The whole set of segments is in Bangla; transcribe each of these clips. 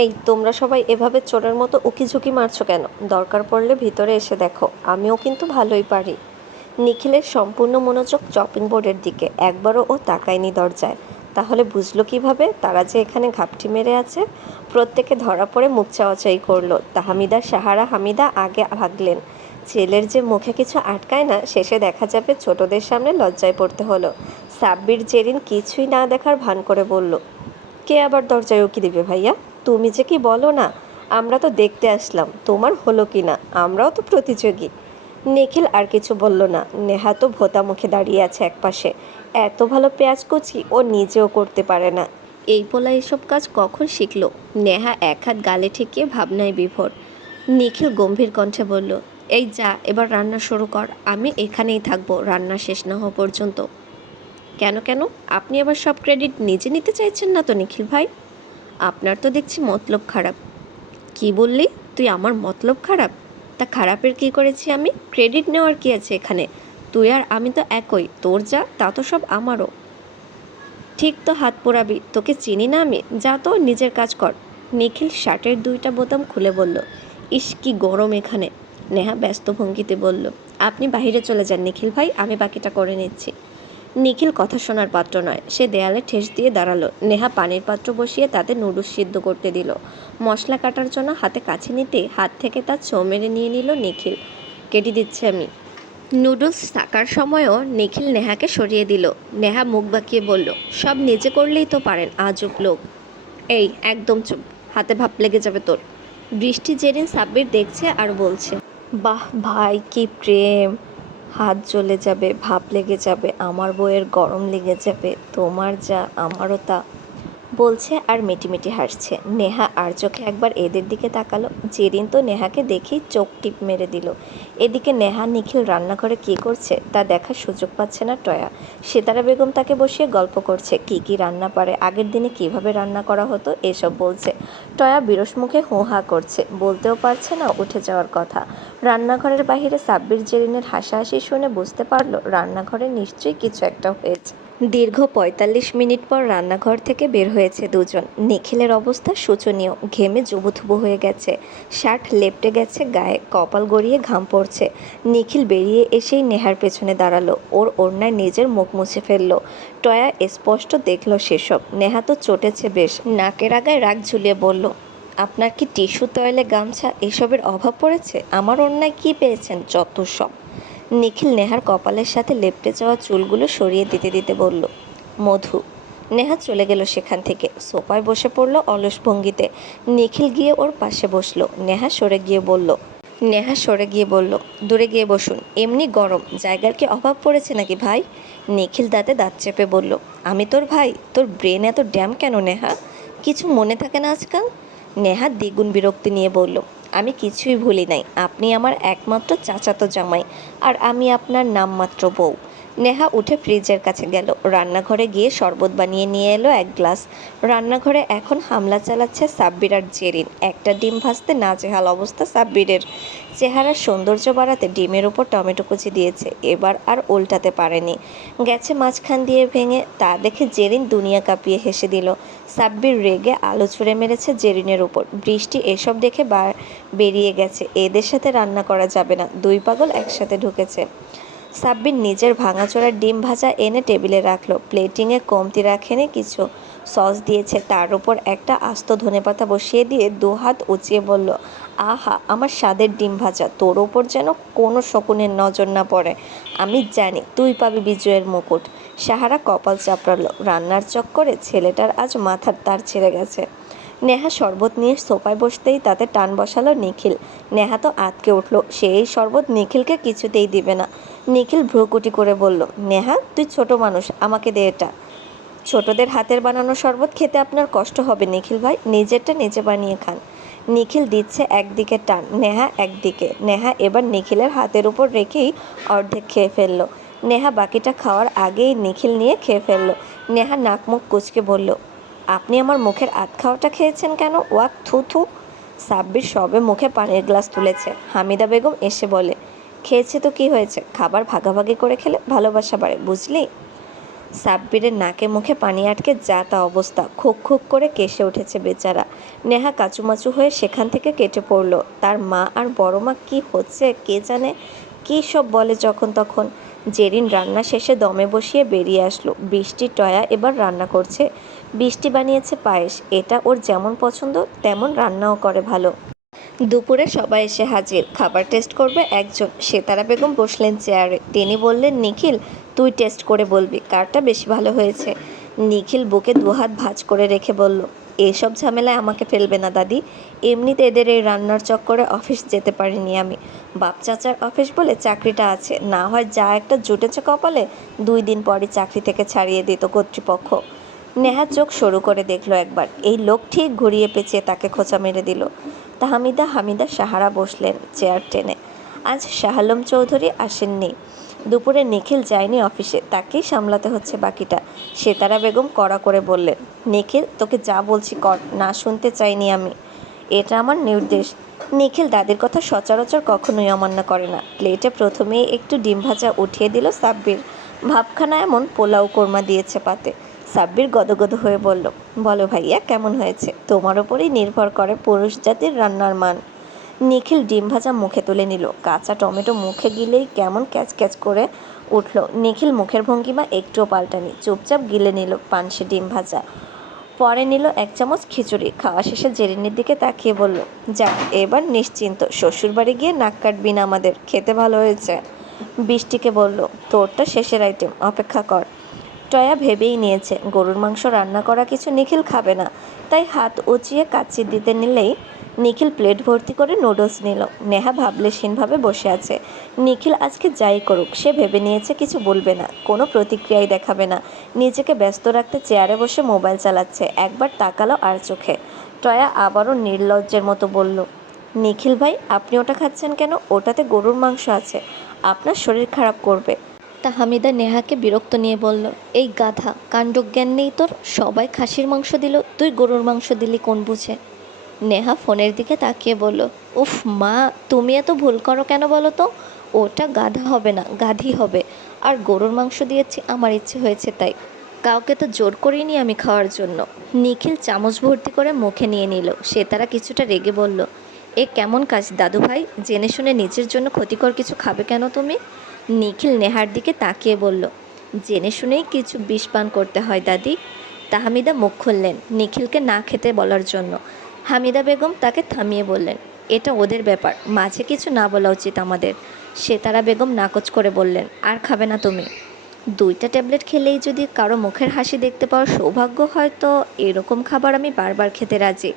এই তোমরা সবাই এভাবে চোরের মতো উকিঝুঁকি মারছো কেন? দরকার পড়লে ভিতরে এসে দেখো, আমিও কিন্তু ভালোই পারি। নিখিলের সম্পূর্ণ মনোযোগ চপিং বোর্ডের দিকে, একবারও ও তাকায়নি দরজায়। তাহলে বুঝলো কিভাবে তারা যে এখানে ঘাপটি মেরে আছে? প্রত্যেকে ধরা পড়ে মুখ চাওয়াচাই করলো। তাহমিদা সাহারা হামিদা আগে ভাগলেন। ছেলের যে মুখে কিছু আটকায় না, শেষে দেখা যাবে ছোটদের সামনে লজ্জায় পড়তে হলো। সাব্বির জেরিন কিছুই না দেখার ভান করে বলল, কে আবার দরজায় উকি দিবে ভাইয়া? তুমি যে কি বলো না, আমরা তো দেখতে আসলাম তোমার হলো কি না, আমরাও তো প্রতিযোগী। নিখিল আর কিছু বলল না। নেহা তো ভোঁতা মুখে দাঁড়িয়ে আছে একপাশে। এত ভালো পেঁয়াজ কুচি ও নিজেও করতে পারে না। এই পোলা এসব কাজ কখন শিখলো? নেহা এক হাত গালে ঠেকিয়ে ভাবনায় বিভোর। নিখিল গম্ভীর কণ্ঠে বলল, এই যা, এবার রান্না শুরু কর। আমি এখানেই থাকবো রান্না শেষ না হওয়া পর্যন্ত। কেন কেন? আপনি আবার সব ক্রেডিট নিজে নিতে চাইছেন না তো নিখিল ভাই? আপনার তো দেখছি মতলব খারাপ। কি বললি? তুই আমার মতলব খারাপ? তা খারাপের কি করেছি আমি? ক্রেডিট নেওয়ার কি আছে এখানে? তুই আর আমি তো একই, তোর যা তা তো সব আমারও। ঠিক তো হাত পোড়াবি, তোকে চিনি না আমি? যা তো নিজের কাজ কর। নিখিল শার্টের দুইটা বোতাম খুলে বলল, ইস কি গরম এখানে। নেহা ব্যস্ত ভঙ্গিতে বলল, আপনি বাহিরে চলে যান নিখিল ভাই, আমি বাকিটা করে নিচ্ছি। নিখিল কথা শোনার পাত্র নয়, সে দেয়ালে ঠেস দিয়ে দাঁড়ালো। নেহা পানির পাত্র বসিয়ে তাতে নুডলস সিদ্ধ করতে দিল। মশলা কাটার জন্য হাতে কাছে নিতে হাত থেকে তার ছোঁ মেরে নিয়ে নিল নিখিল। কেটে দিচ্ছে আমি। নুডলস থাকার সময়ও নিখিল নেহাকে সরিয়ে দিল। নেহা মুখ বাঁকিয়ে বলল, সব নিজে করলেই তো পারেন, আজব লোক। এই একদম চুপ, হাতে ভাপ লেগে যাবে তোর। বৃষ্টি জেরিন সাব্বির দেখছে আর বলছে, বাহ ভাই কি প্রেম। হাত জ্বলে যাবে, ভাপ লেগে যাবে, আমার বউয়ের গরম লেগে যাবে, তোমার যা আমারও তা, বলছে আর মিটিমিটি হাসছে। নেহা আর চোখে একবার এদের দিকে তাকালো। জেরিন তো নেহাকে দেখেই চোখ টিপ মেরে দিল। এদিকে নেহা নিখিল রান্নাঘরে কী করছে তা দেখার সুযোগ পাচ্ছে না টয়া। সেতারা বেগম তাকে বসিয়ে গল্প করছে, কি কি রান্না পারে, আগের দিনে কিভাবে রান্না করা হতো এসব বলছে। টয়া বিরস মুখে হোঁ হা করছে, বলতেও পারছে না উঠে যাওয়ার কথা। রান্নাঘরের বাহিরে সাব্বির জেরিনের হাসাহাসি শুনে বুঝতে পারলো রান্নাঘরে নিশ্চয়ই কিছু একটা হয়েছে। দীর্ঘ ৪৫ মিনিট পর রান্নাঘর থেকে বের হয়েছে দুজন। নিখিলের অবস্থা শোচনীয়, ঘেমে জুবুথুবু হয়ে গেছে, শার্ট লেপটে গেছে গায়ে, কপাল গড়িয়ে ঘাম পড়ছে। নিখিল বেরিয়ে এসেই নেহার পেছনে দাঁড়ালো, ওর ওড়নায় নিজের মুখ মুছে ফেললো। টয়া স্পষ্ট দেখল সেসব। নেহা তো চটেছে বেশ, নাকের আগায় রাগ ঝুলিয়ে বলল, আপনার কি টিস্যু, তয়লে, গামছা এসবের অভাব পড়েছে? আমার ওড়নায় কি পেয়েছেন যত সব। নিখিল নেহার কপালের সাথে লেপ্টে যাওয়া চুলগুলো সরিয়ে দিতে দিতে বলল, মধু। নেহা চলে গেল সেখান থেকে। সোফায় বসে পড়ল অলস ভঙ্গিতে। নিখিল গিয়ে ওর পাশে বসলো। নেহা সরে গিয়ে বলল, দূরে গিয়ে বসুন, এমনি গরম, জায়গার কি অভাব পড়েছে নাকি ভাই? নিখিল দাঁতে দাঁত চেপে বলল, আমি তোর ভাই? তোর ব্রেন এত ড্যাম কেন নেহা? কিছু মনে থাকে না আজকাল? নেহা দ্বিগুণ বিরক্তি নিয়ে বলল, আমি কিছুই ভুলি নাই, আপনি আমার একমাত্র চাচাতো জামাই, আর আমি আপনার নামমাত্র বউ। নেহা উঠে ফ্রিজের কাছে গেল, রান্নাঘরে গিয়ে শরবত বানিয়ে নিয়ে এলো 1 গ্লাস। রান্নাঘরে এখন হামলা চালাচ্ছে সাব্বির আর জেরিন। একটা ডিম ভাজতে নাজেহাল অবস্থা সাব্বিরের। চেহারার সৌন্দর্য বাড়াতে ডিমের উপর টমেটো কুচি দিয়েছে, এবার আর উল্টাতে পারেনি, গেছে মাঝখান দিয়ে ভেঙে। তা দেখে জেরিন দুনিয়া কাঁপিয়ে হেসে দিল। সাব্বির রেগে আলো ছুঁড়ে মেরেছে জেরিনের উপর। বৃষ্টি এসব দেখে বেরিয়ে গেছে, এদের সাথে রান্না করা যাবে না, দুই পাগল একসাথে ঢুকেছে। সাব্বির নিজের ভাঙাচোরা ডিম ভাজা এনে টেবিলে রাখলো। প্লেটিংয়ে কমতি রাখেনি কিছু, সস দিয়েছে, তার উপর একটা আস্ত ধনেপাতা বসিয়ে দিয়ে 2 হাত উঁচিয়ে বলল, আহা আমার স্বাদের ডিম ভাজা, তোর ওপর যেন কোনো শকুনের নজর না পড়ে। আমি জানি তুই পাবি বিজয়ের মুকুট। সাহারা কপাল চাপড়ালো, রান্নার চক্করে ছেলেটার আজ মাথার তার ছেড়ে গেছে। নেহা শরবত নিয়ে সোফায় বসতেই তাতে টান বসালো নিখিল। নেহা তো আঁতকে উঠল, সে এই শরবত নিখিলকে কিছুতেই দিবে না। নিখিল ভ্রুকুটি করে বলল, নেহা তুই ছোট মানুষ, আমাকে দে এটা। ছোটদের হাতের বানানো শরবত খেতে আপনার কষ্ট হবে নিখিল ভাই, নিজেরটা নিজে বানিয়ে খান। নিখিল দিচ্ছে একদিকে টান, নেহা একদিকে। নেহা এবার নিখিলের হাতের উপর রেখেই অর্ধেক খেয়ে ফেললো। নেহা বাকিটা খাওয়ার আগেই নিখিল নিয়ে খেয়ে ফেললো। নেহা নাক মুখ কুঁচকে বলল, আপনি আমার মুখের আধ খাওয়াটা খেয়েছেন কেন? ওয়াক থু থু। সাব্বির সবে মুখে পানির গ্লাস তুলেছে। হামিদা বেগম এসে বলে, খেয়েছে তো কি হয়েছে, খাবার ভাগাভাগি করে খেলে ভালোবাসা বাড়ে, বুঝলি? সাব্বিরের নাকে মুখে পানি আটকে যা তা অবস্থা, খুক খুক করে কেসে উঠেছে বেচারা। নেহা কাচুমাচু হয়ে সেখান থেকে কেটে পড়ল। তার মা আর বড় মা কি হচ্ছে কে জানে, কী সব বলে যখন তখন। জেরিন রান্না শেষে দমে বসিয়ে বেরিয়ে আসলো। বৃষ্টি টয়া এবার রান্না করছে। বৃষ্টি বানিয়েছে পায়েস, এটা ওর যেমন পছন্দ তেমন রান্নাও করে ভালো। দুপুরে সবাই এসে হাজির। খাবার টেস্ট করবে একজন, সেতারা বেগম বসলেন চেয়ারে। তিনি বললেন, নিখিল তুই টেস্ট করে বলবি কারটা বেশি ভালো হয়েছে। নিখিল বুকে দুহাত ভাঁজ করে রেখে বলল, এসব ঝামেলায় আমাকে ফেলবে না দাদি। এমনিতে এদের এই রান্নার চক্করে অফিস যেতে পারিনি আমি। বাপ চাচার অফিস বলে চাকরিটা আছে, না হয় যা একটা জুটেছে কপালে, 2 দিন পরই চাকরি থেকে ছাড়িয়ে দিত কর্তৃপক্ষ। নেহা চোখ সরু করে দেখলো একবার, এই লোক ঠিক ঘুরিয়ে পেঁচিয়ে তাকে খোঁচা মেরে দিল। হামিদা সাহারা বসলেন চেয়ার টেনে। আজ শাহ আলম চৌধুরী আসেননি। দুপুরে নিখিল যায়নি অফিসে, তাকেই সামলাতে হচ্ছে বাকিটা। সেতারা বেগম কড়া করে বললেন, নিখিল তোকে যা বলছি কর, না শুনতে চাইনি আমি, এটা আমার নির্দেশ। নিখিল দাদির কথা সচরাচর কখনোই অমান্য করে না। প্লেটে প্রথমেই একটু ডিম ভাজা উঠিয়ে দিল সাব্বির। ভাবখানা এমন পোলাও কোরমা দিয়েছে পাতে। সাব্বির গদগদ হয়ে বলল, বলো ভাইয়া কেমন হয়েছে? তোমার ওপরেই নির্ভর করে পুরুষ জাতির রান্নার মান। নিখিল ডিম ভাজা মুখে তুলে নিল। কাঁচা টমেটো মুখে গিলেই কেমন ক্যাচ ক্যাচ করে উঠল। নিখিল মুখের ভঙ্গিমা একটুও পাল্টানি, চুপচাপ গিলে নিল পানসে ডিম ভাজা। পরে নিল 1 চামচ খিচুড়ি। খাওয়া শেষে জেরিনের দিকে তাকিয়ে বলল, যাক এবার নিশ্চিন্ত, শ্বশুরবাড়ি গিয়ে নাক কাটবি না আমাদের, খেতে ভালো হয়েছে। বৃষ্টিকে বলল, তোরটা শেষের আইটেম, অপেক্ষা কর। টয়া ভেবেই নিয়েছে গরুর মাংস রান্না করা কিছু নিখিল খাবে না, তাই হাত উঁচিয়ে কাচ্চি দিতে নিলেই নিখিল প্লেট ভর্তি করে নুডলস নিল। নেহা ভাবলেশীনভাবে বসে আছে। নিখিল আজকে যাই করুক সে ভেবে নিয়েছে কিছু বলবে না, কোনো প্রতিক্রিয়াই দেখাবে না। নিজেকে ব্যস্ত রাখতে চেয়ারে বসে মোবাইল চালাচ্ছে। একবার তাকালো আর চোখে। টয়া আবারও নির্লজ্জের মতো বলল, নিখিল ভাই আপনি ওটা খাচ্ছেন কেন? ওটাতে গরুর মাংস আছে, আপনার শরীর খারাপ করবে। হামিদা নেহাকে বিরক্ত নিয়ে বলল, এই গাধা, কাণ্ডজ্ঞান নেই তোর? সবাই খাসির মাংস দিল, তুই গরুর মাংস দিলি কোন বুঝে? নেহা ফোনের দিকে তাকিয়ে বলল, উফ মা, তুমি এত ভুল করো কেন বলো তো? ওটা গাধা হবে না, গাধি হবে। আর গরুর মাংস দিয়েছি আমার ইচ্ছে হয়েছে তাই, কাউকে তো জোর করিনি আমি খাওয়ার জন্য। নিখিল চামচ ভর্তি করে মুখে নিয়ে নিল। সে তারা কিছুটা রেগে বলল, এ কেমন কাজ দাদু ভাই? জেনে শুনে নিজের জন্য ক্ষতিকর কিছু খাবে কেন তুমি? নিখিল নেহার দিকে তাকিয়ে বলল, জেনে শুনেই কিছু বিষ পান করতে হয় দাদি। হামিদা মুখ খুললেন নিখিলকে না খেতে বলার জন্য। হামিদা বেগম তাকে থামিয়ে বললেন, এটা ওদের ব্যাপার, মাঝে কিছু না বলা উচিত আমাদের। সেতারা বেগম নাকচ করে বললেন, আর খাবে না তুমি? 2টা ট্যাবলেট খেলেই যদি কারো মুখের হাসি দেখতে পাওয়ার সৌভাগ্য হয় তো এরকম খাবার আমি বারবার খেতে রাজি।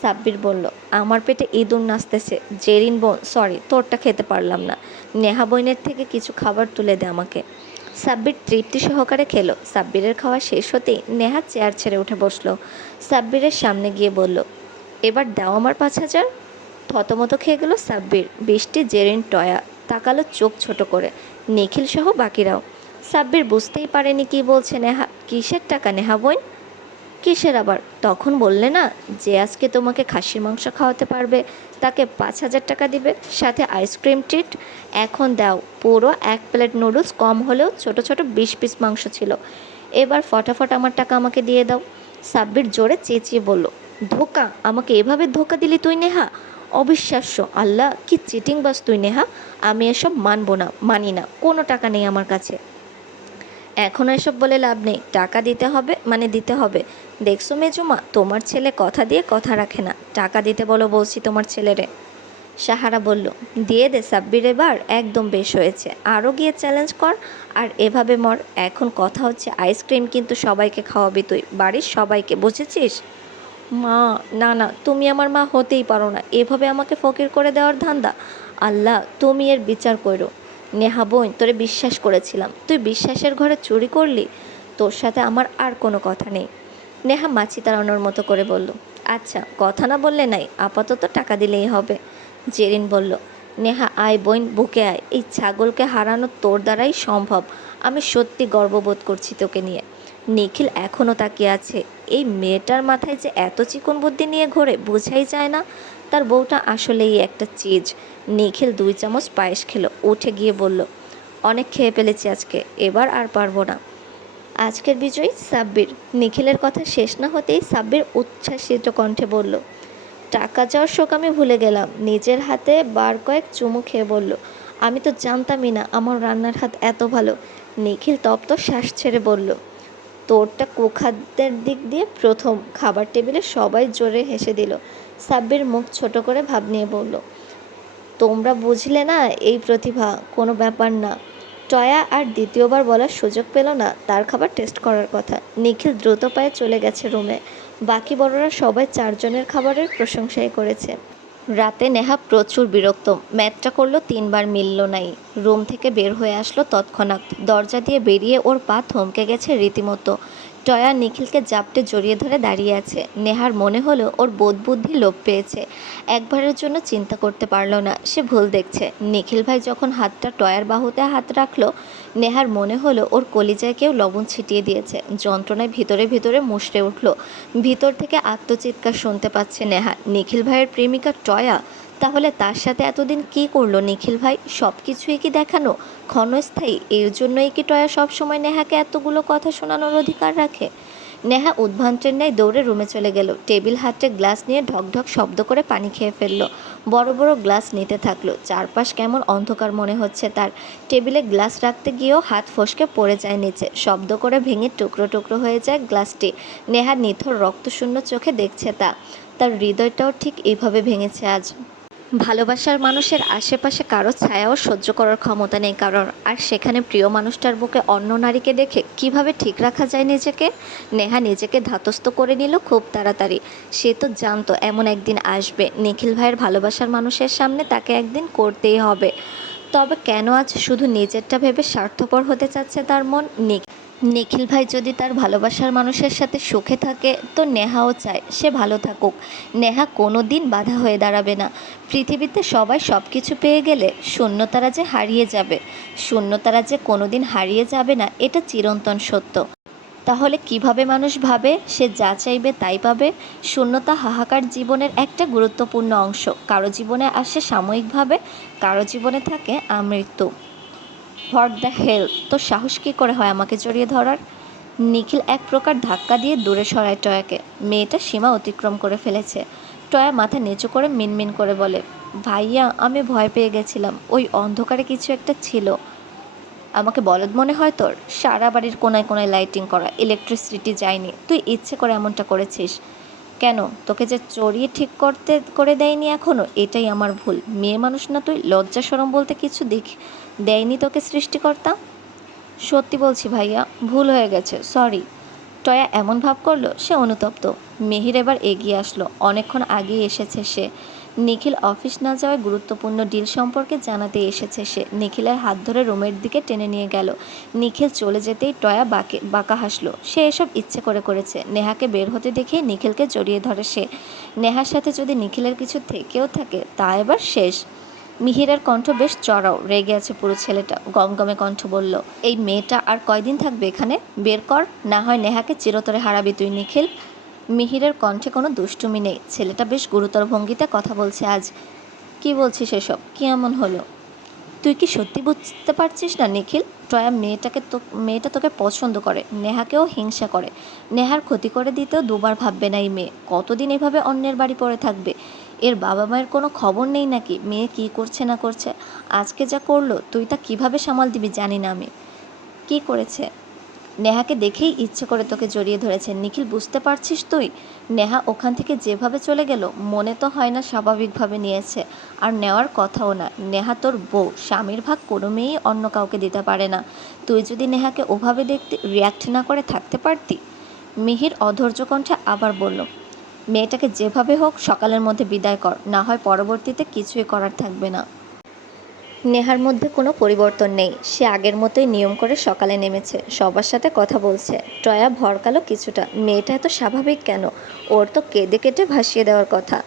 সাব্বির বলল, আমার পেটে ইঁদুর নাচতেছে। জেরিন বোন, সরি তোরটা খেতে পারলাম না, নেহা বইনের থেকে কিছু খাবার তুলে দে আমাকে। সাব্বির তৃপ্তি সহকারে খেলো। সাব্বিরের খাওয়া শেষ হতেই নেহা চেয়ার ছেড়ে উঠে বসলো। সাব্বিরের সামনে গিয়ে বলল, এবার দাও আমার 5,000। থতমত খেয়ে গেল সাব্বির। বৃষ্টি, জেরিন, টয়া তাকালো চোখ ছোট করে, নিখিল সহ বাকিরাও। সাব্বির বুঝতেই পারেনি কি বলছে নেহা। কিসের টাকা নেহা বোন? কিসের আবার? তখন বললে না যে আজকে তোমাকে খাসির মাংস খাওয়াতে পারবে তাকে 5,000 টাকা দিবে, সাথে আইসক্রিম ট্রিট। এখন দাও। পুরো 1 প্লেট নুডলস, কম হলেও ছোট ছোট 20 পিস মাংস ছিল। এবার ফটাফট আমার টাকা আমাকে দিয়ে দাও। সাব্বির জোরে চেঁচিয়ে বলল, ধোকা? আমাকে এভাবে ধোকা দিলি তুই নেহা? অবিশ্বাস্য, আল্লাহ কি চিটিং বাস তুই নেহা। আমি এসব মানবো না, মানি না, কোনো টাকা নেই আমার কাছে। এখন এসব বলে লাভ নেই, টাকা দিতে হবে মানে দিতে হবে। দেখছো মেজুমা, তোমার ছেলে কথা দিয়ে কথা রাখে না, টাকা দিতে বলো বলছি তোমার ছেলেরে। সাহারা বলল, দিয়ে দে সাব্বির, এবার একদম বেশ হয়েছে, আরও গিয়ে চ্যালেঞ্জ কর আর এভাবে মর। এখন কথা হচ্ছে আইসক্রিম কিন্তু সবাইকে খাওয়াবি তুই, বাড়ির সবাইকে, বুঝেছিস? মা, না না, তুমি আমার মা হতেই পারো না, এভাবে আমাকে ফকির করে দেওয়ার ধান্দা। আল্লাহ তুমি এর বিচার করো। নেহা বোন, তোরে বিশ্বাস করেছিলাম, তুই বিশ্বাসের ঘরে চুরি করলি। তোর সাথে আমার আর কোনো কথা নেই। নেহা মাছি তাড়ানোর মতো করে বলল, আচ্ছা কথা না বললে নাই, আপাতত টাকা দিলেই হবে। জেরিন বলল, নেহা আয় বোন, বুকে আয়, এই ছাগলকে হারানো তোর দ্বারাই সম্ভব। আমি সত্যি গর্ববোধ করছি তোকে নিয়ে। নিখিল এখনও তাকিয়ে আছে। এই মেয়েটার মাথায় যে এত চিকন বুদ্ধি নিয়ে ঘোরে বোঝাই যায় না। তার বউটা আসলেই একটা চিজ। নিখিল 2 চামচ পায়েস খেলো, উঠে গিয়ে বলল, অনেক খেয়ে ফেলেছি আজকে, এবার আর পারবো না। আজকের বিজয়ী সাব্বির। নিখিলের কথা শেষ না হতেই সাব্বির উচ্ছ্বাসিত কণ্ঠে বলল, টাকা যাওয়ার শোক আমি ভুলে গেলাম। নিজের হাতে বার কয়েক চুমু খেয়ে বলল, আমি তো জানতামই না আমার রান্নার হাত এত ভালো। নিখিল তপ্ত শ্বাস ছেড়ে বলল, তোরটা কুখাদ্যের দিক দিয়ে প্রথম। খাবার টেবিলে সবাই জোরে হেসে দিল। সাব্বির মুখ ছোট করে ভাব নিয়ে বলল, তোমরা বুঝলে না এই প্রতিভা, কোনো ব্যাপার না। টয়া আর দ্বিতীয়বার বলার সুযোগ পেল না তার খাবার টেস্ট করার কথা। নিখিল দ্রুত পায়ে চলে গেছে রুমে। বাকি বড়রা সবাই চারজনের খাবারের প্রশংসাই করেছে। রাতে নেহা প্রচুর বিরক্ত। ম্যাথটা করলো 3বার মিলল নাই। রুম থেকে বের হয়ে আসলো তৎক্ষণাৎ। দরজা দিয়ে বেরিয়ে ওর পা থমকে গেছে রীতিমতো। টয়া নিখিলকে জাপটে জড়িয়ে ধরে দাঁড়িয়ে আছে। নেহার মনে হলো ওর বোধবুদ্ধি লোপ পেয়েছে। একবারের জন্য চিন্তা করতে পারল না সে ভুল দেখছে। নিখিল ভাই যখন হাতটা টয়ার বাহুতে হাত রাখলো, নেহার মনে হলো ওর কলিজায় কেউ লবণ ছিটিয়ে দিয়েছে। যন্ত্রণায় ভিতরে ভিতরে মুষড়ে উঠল। ভিতর থেকে আত্মচিৎকার শুনতে পাচ্ছে নেহা। নিখিল ভাইয়ের প্রেমিকা টয়া, তাহলে তার সাথে এতদিন কি করলো নিখিল ভাই? সব কিছুই কি দেখানো, ক্ষণস্থায়ী? এর জন্যই কি টয়া সবসময় নেহাকে এতগুলো কথা শোনানোর অধিকার রাখে? নেহা উদ্ভ্রান্তের ন্যায় দৌড়ে রুমে চলে গেল। টেবিল হাতে গ্লাস নিয়ে ঢকঢক শব্দ করে পানি খেয়ে ফেললো। বড় বড় গ্লাস নিতে থাকলো। চারপাশ কেমন অন্ধকার মনে হচ্ছে তার। টেবিলে গ্লাস রাখতে গিয়েও হাত ফসকে পড়ে যায় নিচে। শব্দ করে ভেঙে টুকরো টুকরো হয়ে যায় গ্লাসটি। নেহা নিথর রক্তশূন্য চোখে দেখছে তার হৃদয়টাও ঠিক এইভাবে ভেঙেছে আজ। ভালোবাসার মানুষের আশেপাশে কারো ছায়াও সহ্য করার ক্ষমতা নেই কারোর। আর সেখানে প্রিয় মানুষটার বুকে অন্য নারীকে দেখে কিভাবে ঠিক রাখা যায় নিজেকে? নেহা নিজেকে ধাতস্থ করে নিল খুব তাড়াতাড়ি। সে তো জানতো এমন একদিন আসবে, নিখিল ভাইয়ের ভালোবাসার মানুষের সামনে তাকে একদিন করতেই হবে। তবে কেন আজ শুধু নিজেরটা ভেবে স্বার্থপর হতে চাচ্ছে তার মন? নিখিল ভাই যদি তার ভালোবাসার মানুষের সাথে সুখে থাকে তো নেহাও চায় সে ভালো থাকুক। নেহা কোনো দিন বাধা হয়ে দাঁড়াবে না। পৃথিবীতে সবাই সব কিছু পেয়ে গেলে শূন্যতারা যে হারিয়ে যাবে, শূন্যতারা যে কোনো দিন হারিয়ে যাবে না, এটা চিরন্তন সত্য। তাহলে কিভাবে মানুষ ভাবে সে যা চাইবে তাই পাবে? শূন্যতা হাহাকার জীবনের একটা গুরুত্বপূর্ণ অংশ। কারো জীবনে আসে সাময়িকভাবে, কারো জীবনে থাকে আমৃত্যু। What the hell! তোর সাহস কী করে হয় আমাকে জড়িয়ে ধরার? নিখিল এক প্রকার ধাক্কা দিয়ে দূরে সরায় টয়াকে। মেয়েটা সীমা অতিক্রম করে ফেলেছে। টয়া মাথা নিচু করে মিনমিন করে বলে, ভাইয়া আমি ভয় পেয়ে গেছিলাম। ওই অন্ধকারে কিছু একটা ছিল। আমাকে বলদ মনে হয় তোর? সারা বাড়ির কোনায় কোনায় লাইটিং করা, ইলেকট্রিসিটি যায়নি, তুই ইচ্ছে করে এমনটা করেছিস কেন? তোকে যে চড়িয়ে ঠিক করে দেয়নি এখনো, এটাই আমার ভুল। মেয়ে মানুষ না তুই? লজ্জা শরম বলতে কিছু দেয়নি তোকে সৃষ্টিকর্তা? সত্যি বলছি ভাইয়া, ভুল হয়ে গেছে, সরি। টয়া এমন ভাব করলো সে অনুতপ্ত। মিহির এবার এগিয়ে আসলো। অনেকক্ষণ আগেই এসেছে সে। নিখিল অফিস না যাওয়ায় গুরুত্বপূর্ণ ডিল সম্পর্কে জানাতে এসেছে সে। নিখিলের হাত ধরে রুমের দিকে টেনে নিয়ে গেল। নিখিল চলে যেতেই টয়া বাঁকা হাসলো। সে এসব ইচ্ছে করে করেছে। নেহাকে বের হতে দেখে নিখিলকে জড়িয়ে ধরে সে। নেহার সাথে যদি নিখিলের কিছু থেকেও থাকে তা এবার শেষ। মিহিরের কণ্ঠ বেশ চড়াও, রেগে আছে পুরো ছেলেটা। গমগমে কণ্ঠ বলল, এই মেয়েটা আর কয়দিন থাকবে এখানে? বের কর, না হয় নেহাকে চিরতরে হারাবি তুই নিখিল। মিহিরের কণ্ঠে কোনো দুষ্টুমি নেই। ছেলেটা বেশ গুরুতর ভঙ্গিতে কথা বলছে আজ। কি বলছিস এসব? কি এমন হলো? তুই কি সত্যি বুঝতে পারছিস না নিখিল? টয়া মেয়েটা তোকে পছন্দ করে, নেহাকেও হিংসা করে। নেহার ক্ষতি করে দিতেও দুবার ভাববে না এই মেয়ে। কতদিন এভাবে অন্যের বাড়ি পড়ে থাকবে? এর বাবা মায়ের কোনো খবর নেই নাকি মেয়ে কী করছে না করছে? আজকে যা করলো তুই তা কিভাবে সামাল দিবি জানি না আমি। কি করেছে? নেহাকে দেখেই ইচ্ছে করে তোকে জড়িয়ে ধরেছে নিখিল, বুঝতে পারছিস তুই? নেহা ওখান থেকে যেভাবে চলে গেল মনে তো হয় না স্বাভাবিকভাবে নিয়েছে, আর নেওয়ার কথাও না। নেহা তোর বউ, স্বামীর ভাগ কোনো মেয়েই অন্য কাউকে দিতে পারে না। তুই যদি নেহাকে ওভাবে দেখতে রিয়াক্ট না করে থাকতে পারতি। মিহির অধৈর্য কণ্ঠে আবার বলল, মেয়েটাকে যেভাবে হোক সকালের মধ্যে বিদায় কর, না হয় পরবর্তীতে কিছুই করার থাকবে না। নেহার মধ্যে কোনো পরিবর্তন নেই। সে আগের মতোই নিয়ম করে সকালে নেমেছে, সবার সাথে কথা বলছে। টয়া ভরকালো কিছুটা। মেয়েটা এত স্বাভাবিক কেন? ওর তো কেঁদে কেটে ভাসিয়ে দেওয়ার কথা।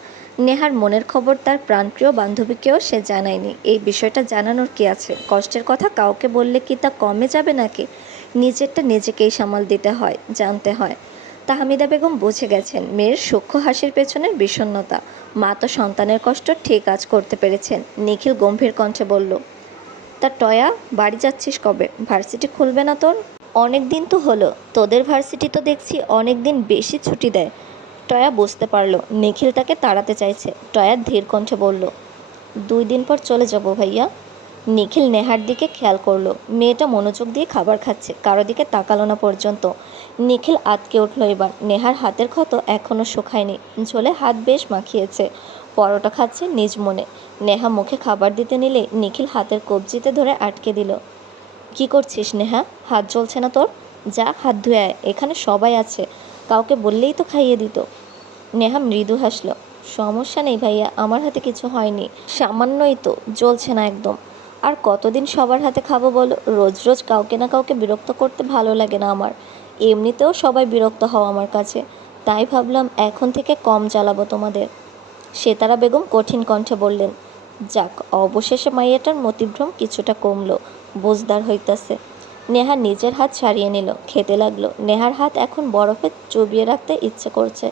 নেহার মনের খবর তার প্রাণপ্রিয় বান্ধবীকেও সে জানায়নি। এই বিষয়টা জানানোর কি আছে? কষ্টের কথা কাউকে বললে কি তা কমে যাবে নাকি? নিজেরটা নিজেকেই সামাল দিতে হয়, জানতে হয়। তাহমিদা বেগম বুঝে গেছেন মেয়ের সূক্ষ্ম হাসির পেছনের বিষণ্ণতা। মা তো সন্তানের কষ্ট ঠিক আজ করতে পেরেছেন। নিখিল গম্ভীর কণ্ঠে বলল, তা টয়া, বাড়ি যাচ্ছিস কবে? ভার্সিটি খুলবে না তোর? অনেক দিন তো হলো, তোদের ভার্সিটি তো দেখছি অনেক দিন বেশি ছুটি দেয়। টয়া বুঝতে পারলো নিখিল তাকে তাড়াতে চাইছে। টয়া ধীর কণ্ঠে বলল, 2 দিন পর চলে যাব ভাইয়া। নিখিল নেহার দিকে খেয়াল করলো। মেয়েটা মনোযোগ দিয়ে খাবার খাচ্ছে, কারো দিকে তাকালো না পর্যন্ত। নিখিল আঁতকে উঠল এবার। নেহার হাতের ক্ষত এখনও শুকায়নি, ঝোলে হাত বেশ মাখিয়েছে। পরোটা খাচ্ছে নিজ মনে। নেহা মুখে খাবার দিতে নিলে নিখিল হাতের কবজিতে ধরে আটকে দিল। কি করছিস নেহা? হাত জ্বলছে না তোর? যা হাত ধুয়ে আয়, এখানে সবাই আছে, কাউকে বললেই তো খাইয়ে দিত। নেহা মৃদু হাসল। সমস্যা নেই ভাইয়া, আমার হাতে কিছু হয়নি, সামান্যই তো, জ্বলছে না একদম। আর কতদিন সবার হাতে খাবো বলো? রোজ রোজ কাউকে না কাউকে বিরক্ত করতে ভালো লাগে না আমার। এমনিতেও সবাই বিরক্ত হও আমার কাছে, তাই ভাবলাম এখন থেকে কম জ্বালাবো তোমাদের। সেতারা বেগম কঠিন কণ্ঠে বললেন। যাক, অবশেষে মাইয়াটার মতিভ্রম কিছুটা কমলো, বুঝদার হইতাছে। নেহা নিজের হাত ছাড়িয়ে নিল, খেতে লাগলো। নেহার হাত এখন বরফে চুবিয়ে রাখতে ইচ্ছে করছে,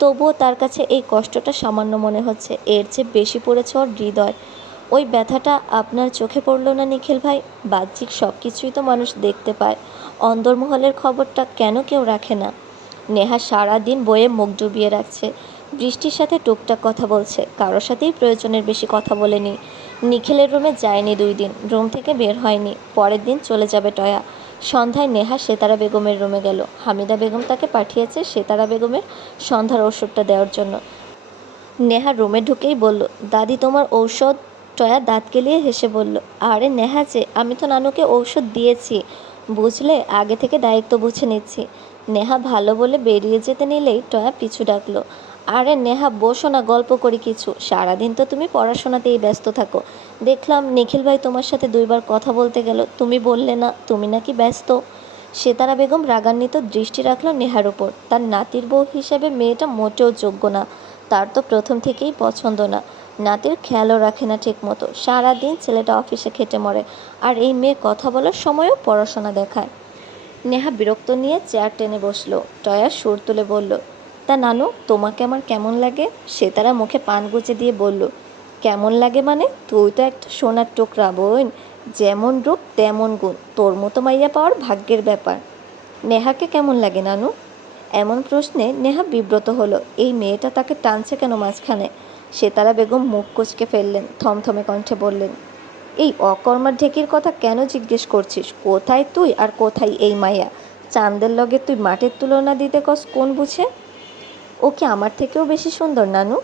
তবুও তার কাছে এই কষ্টটা সামান্য মনে হচ্ছে। এর চেয়ে বেশি পড়েছে ওর হৃদয়। ওই ব্যথাটা আপনার চোখে পড়লো না নিখিল ভাই? বাহ্যিক সব কিছুই তো মানুষ দেখতে পায়, অন্দরমহলের খবরটা কেন কেউ রাখে না? নেহা সারাদিন বইয়ে মুখ ডুবিয়ে রাখছে, বৃষ্টির সাথে টুকটাক কথা বলছে, কারোর সাথেই প্রয়োজনের বেশি কথা বলেনি। নিখিলের রুমে যায়নি 2 দিন, রুম থেকে বের হয়নি। পরের দিন চলে যাবে টয়া। সন্ধ্যায় নেহা সেতারা বেগমের রুমে গেল। হামিদা বেগম তাকে পাঠিয়েছে সেতারা বেগমের সন্ধ্যার ওষুধটা দেওয়ার জন্য। নেহা রুমে ঢুকেই বলল, দাদি তোমার ঔষধ। টয়া দাঁত কেলিয়ে হেসে বলল, আরে নেহা যে, আমি তো নানুকে ঔষধ দিয়েছি, বুঝলে, আগে থেকে দায়িত্ব বুঝে নিচ্ছি। নেহা ভালো বলে বেরিয়ে যেতে নিলেই টয়া পিছু ডাকলো, আরে নেহা বসো না, গল্প করি কিছু। সারাদিন তো তুমি পড়াশোনাতেই ব্যস্ত থাকো। দেখলাম নিখিল ভাই তোমার সাথে 2বার কথা বলতে গেল, তুমি বললে না তুমি নাকি ব্যস্ত। সেতারা বেগম রাগান্বিত দৃষ্টি রাখল নেহার উপর। তার নাতির বউ হিসেবে মেয়েটা মোটেও যোগ্য না, তার তো প্রথম থেকেই পছন্দ না। নাতির খেয়ালও রাখে না ঠিক মতো, সারাদিন ছেলেটা অফিসে খেটে মরে, আর এই মেয়ে কথা বলার সময়ও পড়াশোনা দেখায়। নেহা বিরক্ত নিয়ে চেয়ার টেনে বসলো। টয়া সুর তুলে বলল, তা নানু, তোমাকে আমার কেমন লাগে? সেতারা মুখে পান গুজে দিয়ে বলল, কেমন লাগে মানে? তুই তো একটা সোনার টুকরা বোন, যেমন রূপ তেমন গুণ, তোর মতো মাইয়া পাওয়ার ভাগ্যের ব্যাপার। নেহাকে কেমন লাগে নানু? এমন প্রশ্নে নেহা বিব্রত হলো। এই মেয়েটা তাকে টানছে কেন মাঝখানে? সেতারা বেগম মুখ কুঁচকে ফেললেন, থমথমে কণ্ঠে বললেন, এই অকর্মার ঢেকির কথা কেন জিজ্ঞেস করছিস? কোথায় তুই আর কোথায় এই মাইয়া? চাঁদের লগে তুই মাটির তুলনা দিতে কস কোন বুঝে? ও কি আমার থেকেও বেশি সুন্দর নানু?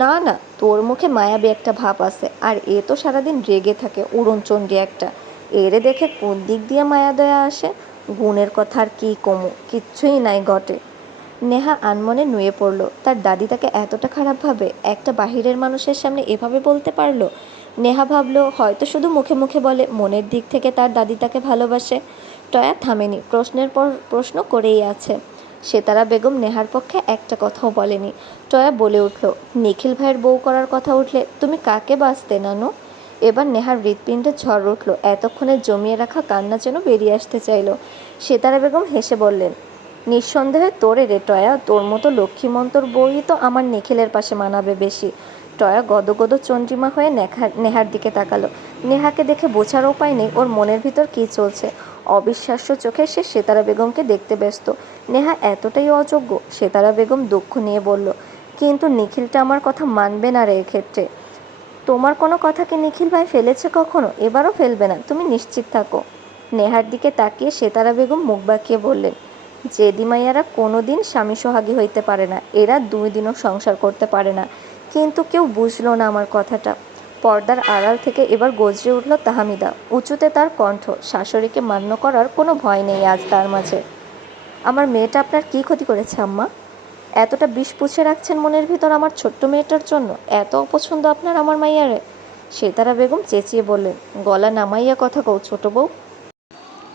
না না, তোর মুখে মায়াবী একটা ভাব আছে, আর এ তো সারাদিন রেগে থাকে, উড়নচণ্ডী একটা। এরে দেখে কোন দিক দিয়ে মায়া দয়া আসে? গুণের কথা আর কী কমু, কিচ্ছুই নাই ঘটে। নেহা আনমনে নুয়ে পড়ল। তার দাদি তাকে এতটা খারাপ ভাবে? একটা বাহিরের মানুষের সামনে এভাবে বলতে পারলো? নেহা ভাবলো হয়তো শুধু মুখে মুখে বলে, মনের দিক থেকে তার দাদি তাকে ভালোবাসে। টয়া থামেনি, প্রশ্নের পর প্রশ্ন করেই আছে। সেতারা বেগম নেহার পক্ষে একটা কথাও বলেনি। টয়া বলে উঠল, নিখিল ভাইয়ের বউ করার কথা উঠলে তুমি কাকে বাঁচতে নানু? এবার নেহার হৃৎপিণ্ডে ঝড় উঠল, এতক্ষণে জমিয়ে রাখা কান্না যেন বেরিয়ে আসতে চাইল। সেতারা বেগম হেসে বললেন, নিঃসন্দেহে তোরে রে টয়া, তোর মতো লক্ষ্মীমন্তর বউই তো আমার নিখিলের পাশে মানাবে বেশি। টয়া গদগদ চন্দ্রিমা হয়ে নেহার দিকে তাকালো। নেহাকে দেখে বোঝার উপায় নেই ওর মনের ভিতর কী চলছে। অবিশ্বাস্য চোখে সে সেতারা বেগমকে দেখতে ব্যস্ত। নেহা এতটাই অযোগ্য? সেতারা বেগম দুঃখ নিয়ে বলল, কিন্তু নিখিলটা আমার কথা মানবে না রে এক্ষেত্রে। তোমার কোনো কথা কি নিখিল ভাই ফেলেছে কখনো? এবারও ফেলবে না, তুমি নিশ্চিত থাকো। নেহার দিকে তাকিয়ে সেতারা বেগম মুখ বাঁকিয়ে বললেন, যে দিমাইয়ারা কোনো দিন স্বামী সোহাগী হইতে পারে না, এরা 2 দিনও সংসার করতে পারে না। কিন্তু কেউ বুঝলো না আমার কথাটা। পর্দার আড়াল থেকে এবার গর্জে উঠল তাহমিদা, উঁচুতে তার কণ্ঠ। শাশুড়িকে মান্য করার কোনো ভয় নেই আজ তার মাঝে। আমার মেয়েটা আপনার কী ক্ষতি করেছে আম্মা? এতটা বিষ পুষে রাখছেন মনের ভিতর আমার ছোট্ট মেয়েটার জন্য? এত অপছন্দ আপনার আমার মাইয়ারে? সেতারা বেগম চেঁচিয়ে বললেন, গলা নামাইয়া কথা কও ছোট বউ।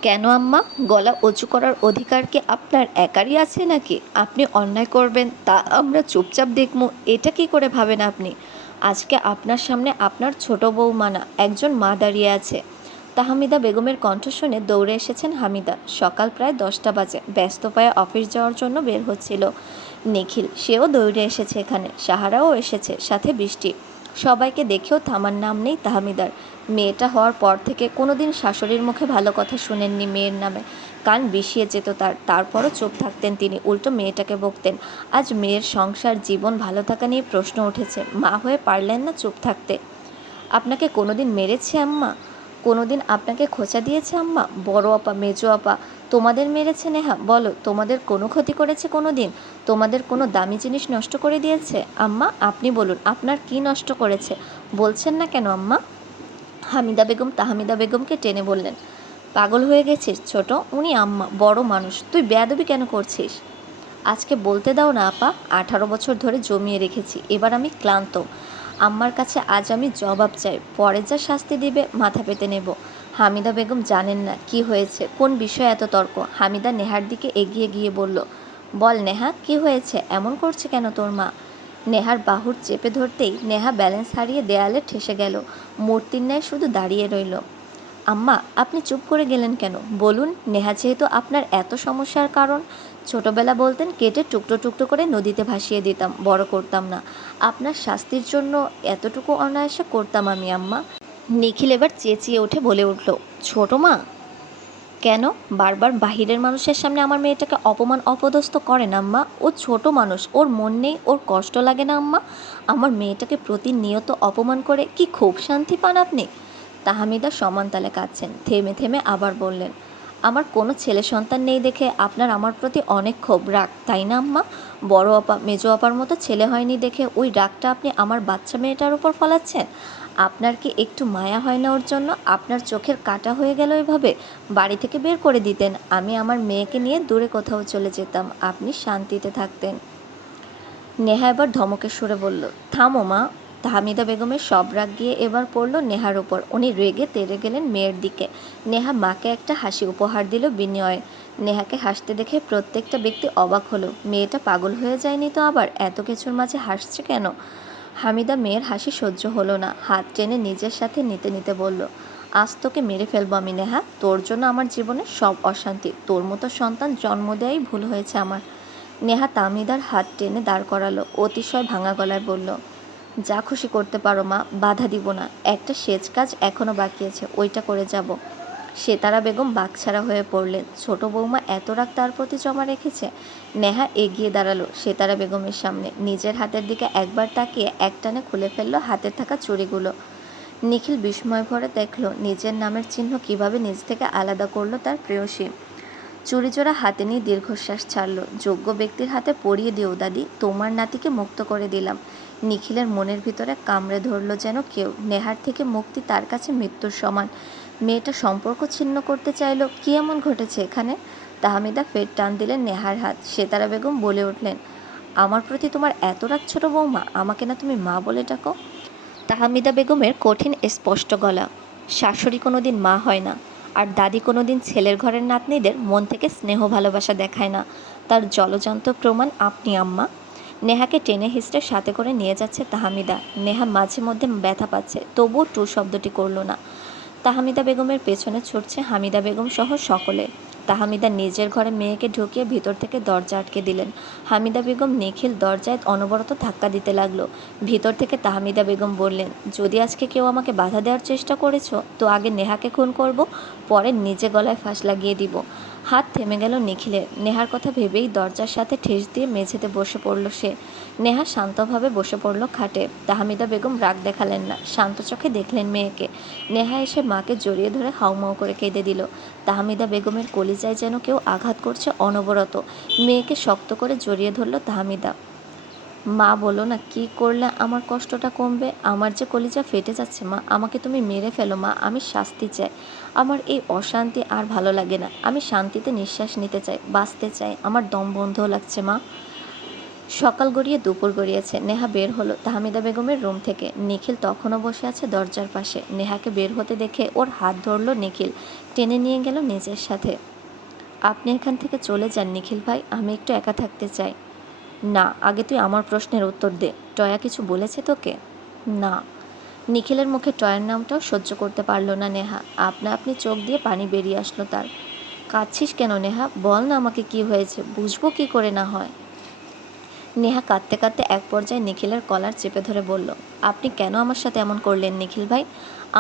কেন আম্মা? গলা উঁচু করার অধিকার কি আপনার একারই আছে নাকি? আপনি অন্যায় করবেন তা আমরা চুপচাপ দেখবো, এটা কি করে ভাবেন আপনি? আজকে আপনার সামনে আপনার ছোট বউ মানা একজন মা দাঁড়িয়ে আছে। তাহমিদা বেগমের কণ্ঠ শুনে দৌড়ে এসেছেন হামিদা। সকাল প্রায় 10টা বাজে। ব্যস্ত পায়ে অফিস যাওয়ার জন্য বের হচ্ছিল নিখিল, সেও দৌড়ে এসেছে এখানে। সাহারাও এসেছে, সাথে বৃষ্টি। সবাইকে দেখেও থামার নাম নেই তাহমিদার। মেয়েটা হওয়ার পর থেকে কোনোদিন শাশুড়ির মুখে ভালো কথা শুনেননি মেয়ের নামে। কান বিষিয়ে যেত তারপরও চুপ থাকতেন তিনি, উল্টো মেয়েটাকে বকতেন। আজ মেয়ের সংসার জীবন ভালো থাকা নিয়ে প্রশ্ন উঠেছে, মা হয়ে পারলেন না চুপ থাকতে। আপনাকে কোনোদিন মেরেছে আম্মা? কোনোদিন আপনাকে খোঁচা দিয়েছে আম্মা? বড় আপা, মেজো আপা তোমাদের মেরেছে নেহা? বলো, তোমাদের কোনো ক্ষতি করেছে কোনো দিন? তোমাদের কোনো দামি জিনিস নষ্ট করে দিয়েছে? আম্মা আপনি বলুন, আপনার কি নষ্ট করেছে? বলছেন না কেন আম্মা? হামিদা বেগম তাহমিদা বেগমকে টেনে বললেন, পাগল হয়ে গেছিস ছোট? উনি আম্মা, বড় মানুষ, তুই বেয়াদবি কেন করছিস? আজকে বলতে দাও না আপা, 18 বছর ধরে জমিয়ে রেখেছি, এবার আমি ক্লান্ত। আম্মার কাছে আজ আমি জবাব চাই, পরে যা শাস্তি দিবে মাথা পেতে নেব। হামিদা বেগম জানেন না কি হয়েছে, কোন বিষয়ে এত তর্ক। হামিদা নেহার দিকে এগিয়ে গিয়ে বলল, বল নেহা, কি হয়েছে? এমন করছে কেন তোর মা? নেহার বাহুর চেপে ধরতেই নেহা ব্যালেন্স হারিয়ে দেয়ালে ঠেসে গেল, মূর্তির ন্যায় শুধু দাঁড়িয়ে রইল। আম্মা আপনি চুপ করে গেলেন কেন? বলুন, নেহা যেহেতু আপনার এত সমস্যার কারণ। ছোটবেলা বলতেন কেটে টুকরো টুকরো করে নদীতে ভাসিয়ে দিতাম, বড় করতাম না। আপনার শাস্তির জন্য এতটুকু অনায়াসে করতাম আমি আম্মা। নিখিল এবার চেঁচিয়ে উঠে বলে উঠল, ছোট মা? কেন বারবার বাহিরের মানুষের সামনে আমার মেয়েটাকে অপমান অপদস্থ করেন আম্মা? ও ছোট মানুষ, ওর মন নেই, ওর কষ্ট লাগে না আম্মা? আমার মেয়েটাকে প্রতিনিয়ত অপমান করে কি খুব শান্তি পান আপনি? তাহমিদা সমান তালে কাঁদছেন, থেমে থেমে আবার বললেন, আমার কোনো ছেলে সন্তান নেই দেখে আপনার আমার প্রতি অনেক ক্ষোভ রাগ, তাই না আম্মা? বড় আপা, মেজো আপার মতো ছেলে হয়নি দেখে ওই রাগটা আপনি আমার বাচ্চা মেয়েটার উপর ফলাচ্ছেন। আপনার কি একটু মায়া হয় না ওর জন্য? আপনার চোখের কাটা হয়ে গেল এভাবে? বাড়ি থেকে বের করে দিতেন, আমি আমার মেয়েকে নিয়ে দূরে কোথাও চলে যেতাম, আপনি শান্তিতে থাকতেন। নেহা এবার ধমকের সুরে বলল, থামো মা। হামিদা বেগমের সব রাগ গিয়ে এবার পড়ল নেহার উপর। উনি রেগে তেড়ে গেলেন মেয়ের দিকে। নেহা মাকে একটা হাসি উপহার দিল বিনিময়ে। নেহাকে হাসতে দেখে প্রত্যেকটা ব্যক্তি অবাক হলো। মেয়েটা পাগল হয়ে যায়নি তো আবার? এত কিছুর মাঝে হাসছে কেন? হামিদা মেয়ের হাসি সহ্য হলো না, হাত টেনে নিজের সাথে নিতে নিতে বলল, আজ তোকে মেরে ফেলবো আমি নেহা। তোর জন্য আমার জীবনের সব অশান্তি। তোর মতো সন্তান জন্ম দেওয়াই ভুল হয়েছে আমার। নেহা তামিদার হাত টেনে দাঁড় করালো, অতিশয় ভাঙা গলায় বলল, যা খুশি করতে পারো মা, বাধা দিব না। একটা সেচ কাজ এখনও বাকি আছে, ওইটা করে যাব। সেতারা বেগম বাকছাড়া হয়ে পড়লেন। ছোট বৌমা এত রাগ তার প্রতি জমা রেখেছে? নেহা এগিয়ে দাঁড়ালো সেতারা বেগমের সামনে, নিজের হাতের দিকে একবার তাকিয়ে একটানে খুলে ফেললো হাতে থাকা চুড়িগুলো। নিখিল বিস্ময় ভরে দেখল নিজের নামের চিহ্ন কিভাবে নিজ থেকে আলাদা করলো তার প্রেয়সী। চুরিচোরা হাতে নিয়ে দীর্ঘশ্বাস ছাড়ল। যোগ্য ব্যক্তির হাতে পরিয়ে দিও দাদি, তোমার নাতিকে মুক্ত করে দিলাম। নিখিলের মনের ভিতরে কামড়ে ধরল যেন কেউ। নেহার থেকে মুক্তি তার কাছে মৃত্যুর সমান। মেয়েটা সম্পর্ক ছিন্ন করতে চাইল, কি এমন ঘটেছে এখানে? তাহমিদা ফের টান দিলেন নেহার হাত। সেতারা বেগম বলে উঠলেন, আমার প্রতি তোমার এত রাগ ছোট বৌমা? আমাকে না তুমি মা বলে ডাকো? তাহমিদা বেগমের কঠিন স্পষ্ট গলা, শাশুড়ি কোনোদিন মা হয় না, আর দাদি কোনোদিন ছেলের ঘরের নাতনিদের মন থেকে স্নেহ ভালোবাসা দেখায় না। তার জলজান্ত প্রমাণ আপনি আম্মা। নেহাকে টেনে হিঁচড়ে সাথে করে নিয়ে যাচ্ছে তাহমিদা। নেহা মাঝে মধ্যে ব্যথা পাচ্ছে, তবুও টু শব্দটি করল না। তাহমিদা বেগমের পেছনে ছুটছে হামিদা বেগম সহ সকলে। তাহমিদা নিজের ঘরে মেয়েকে ঢুকিয়ে ভিতর থেকে দরজা আটকে দিলেন। হামিদা বেগম নিখিল দরজায় অনবরত ধাক্কা দিতে লাগলো। ভিতর থেকে তাহমিদা বেগম বললেন, যদি আজকে কেউ আমাকে বাধা দেওয়ার চেষ্টা করেছ তো আগে নেহাকে খুন করব, পরে নিজে গলায় ফাঁস লাগিয়ে দিব। হাত থেমে গেল নিখিলের। নেহার কথা ভেবেই দরজার সাথে ঠেস দিয়ে মেঝেতে বসে পড়ল সে। নেহা শান্তভাবে বসে পড়ল খাটে। তাহমিদা বেগম রাগ দেখালেন না, শান্ত চোখে দেখলেন মেয়েকে। নেহা এসে মাকে জড়িয়ে ধরে হাউমাউ করে কেঁদে দিল। তাহমিদা বেগমের কলিজায় যেন কেউ আঘাত করছে অনবরত। মেয়েকে শক্ত করে জড়িয়ে ধরল তাহমিদা। মা বলো না, কি করলে আমার কষ্টটা কমবে? আমার যে কলিজা ফেটে যাচ্ছে মা, আমাকে তুমি মেরে ফেলো মা, আমি শাস্তি চাই। আমার এই অশান্তি আর ভালো লাগে না, আমি শান্তিতে নিঃশ্বাস নিতে চাই, বাঁচতে চাই, আমার দম বন্ধ লাগছে মা। সকাল গড়িয়ে দুপুর গড়িয়েছে। নেহা বের হলো তাহমিদা বেগমের রুম থেকে। নিখিল তখনও বসে আছে দরজার পাশে। নেহাকে বের হতে দেখে ওর হাত ধরল নিখিল, টেনে নিয়ে গেল নিজের সাথে। আপনি এখান থেকে চলে যান নিখিল ভাই, আমি একটু একা থাকতে চাই। না, আগে তুই আমার প্রশ্নের উত্তর দে, টয়া কিছু বলেছে তোকে? না। নিখিলের মুখে টয়ার নামটাও সহ্য করতে পারল না নেহা। আপনা আপনি চোখ দিয়ে পানি বেরিয়ে আসলো তার। কাঁদছিস কেন নেহা? বল না আমাকে কি হয়েছে, বুঝবো কি করে না হয়? নেহা কাঁদতে কাঁদতে এক পর্যায়ে নিখিলের কলার চেপে ধরে বলল, আপনি কেন আমার সাথে এমন করলেন নিখিল ভাই?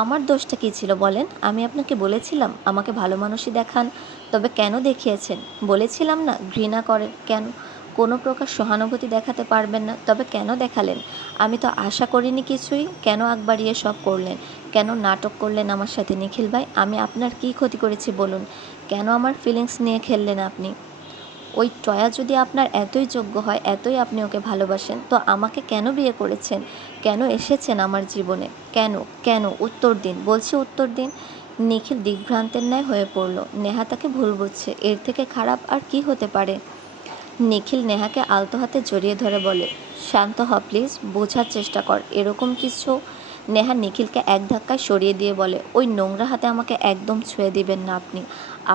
আমার দোষটা কী ছিল বলেন? আমি আপনাকে বলেছিলাম আমাকে ভালো মানুষই দেখান, তবে কেন দেখিয়েছেন? বলেছিলাম না ঘৃণা করেন কেন? কোনো প্রকার সহানুভূতি দেখাতে পারবেন না, তবে কেন দেখালেন? আমি তো আশা করিনি কিছুই, কেন আগ বাড়িয়ে সব করলেন? কেন নাটক করলেন আমার সাথে নিখিল ভাই? আমি আপনার কী ক্ষতি করেছি বলুন? কেন আমার ফিলিংস নিয়ে খেললেন আপনি? ওই টয়া যদি আপনার এতই যোগ্য হয়, এতই আপনি ওকে ভালোবাসেন, তো আমাকে কেন বিয়ে করেছেন? কেন এসেছেন আমার জীবনে? কেন? কেন? উত্তর দিন, বলছি উত্তর দিন। নিখিল দিগ্ভ্রান্তের ন্যায় হয়ে পড়ল। নেহা তাকে ভুল বুঝছে, এর থেকে খারাপ আর কি হতে পারে? নিখিল নেহাকে আলতো হাতে জড়িয়ে ধরে বলে, শান্ত হ প্লিজ, বোঝার চেষ্টা কর, এরকম কিছু। নেহা নিখিলকে এক ধাক্কায় সরিয়ে দিয়ে বলে, ওই নোংরা হাতে আমাকে একদম ছুঁয়ে দিবেন না আপনি।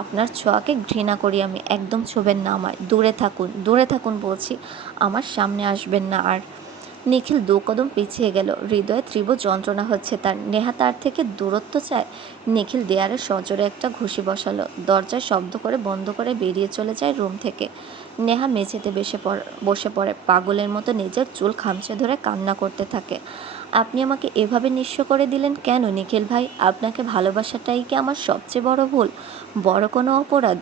আপনার ছোঁয়াকে ঘৃণা করি আমি, একদম ছুঁবেন না আমায়, দূরে থাকুন, দূরে থাকুন বলছি, আমার সামনে আসবেন না আর। নিখিল দু কদম পিছিয়ে গেল, হৃদয়ে তীব্র যন্ত্রণা হচ্ছে তার। নেহা তার থেকে দূরত্ব চায়। নিখিল দেয়ালে সজোরে একটা ঘুষি বসালো, দরজায় শব্দ করে বন্ধ করে বেরিয়ে চলে যায় রুম থেকে। নেহা মেঝেতে বসে পড়ে, পাগলের মতো নিজের চুল খামচে ধরে কান্না করতে থাকে। আপনি আমাকে এভাবে নিঃস্ব করে দিলেন কেন নিখিল ভাই? আপনাকে ভালোবাসাটাই কি আমার সবচেয়ে বড় ভুল, বড় কোনো অপরাধ?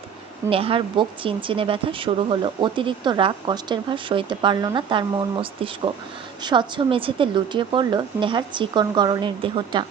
নেহার বুক চিনচিনে ব্যথা শুরু হলো। অতিরিক্ত রাগ কষ্টের ভার সইতে পারল না তার মন মস্তিষ্ক। স্বচ্ছ মেঝেতে লুটিয়ে পড়ল নেহার চিকন গড়নের দেহটা।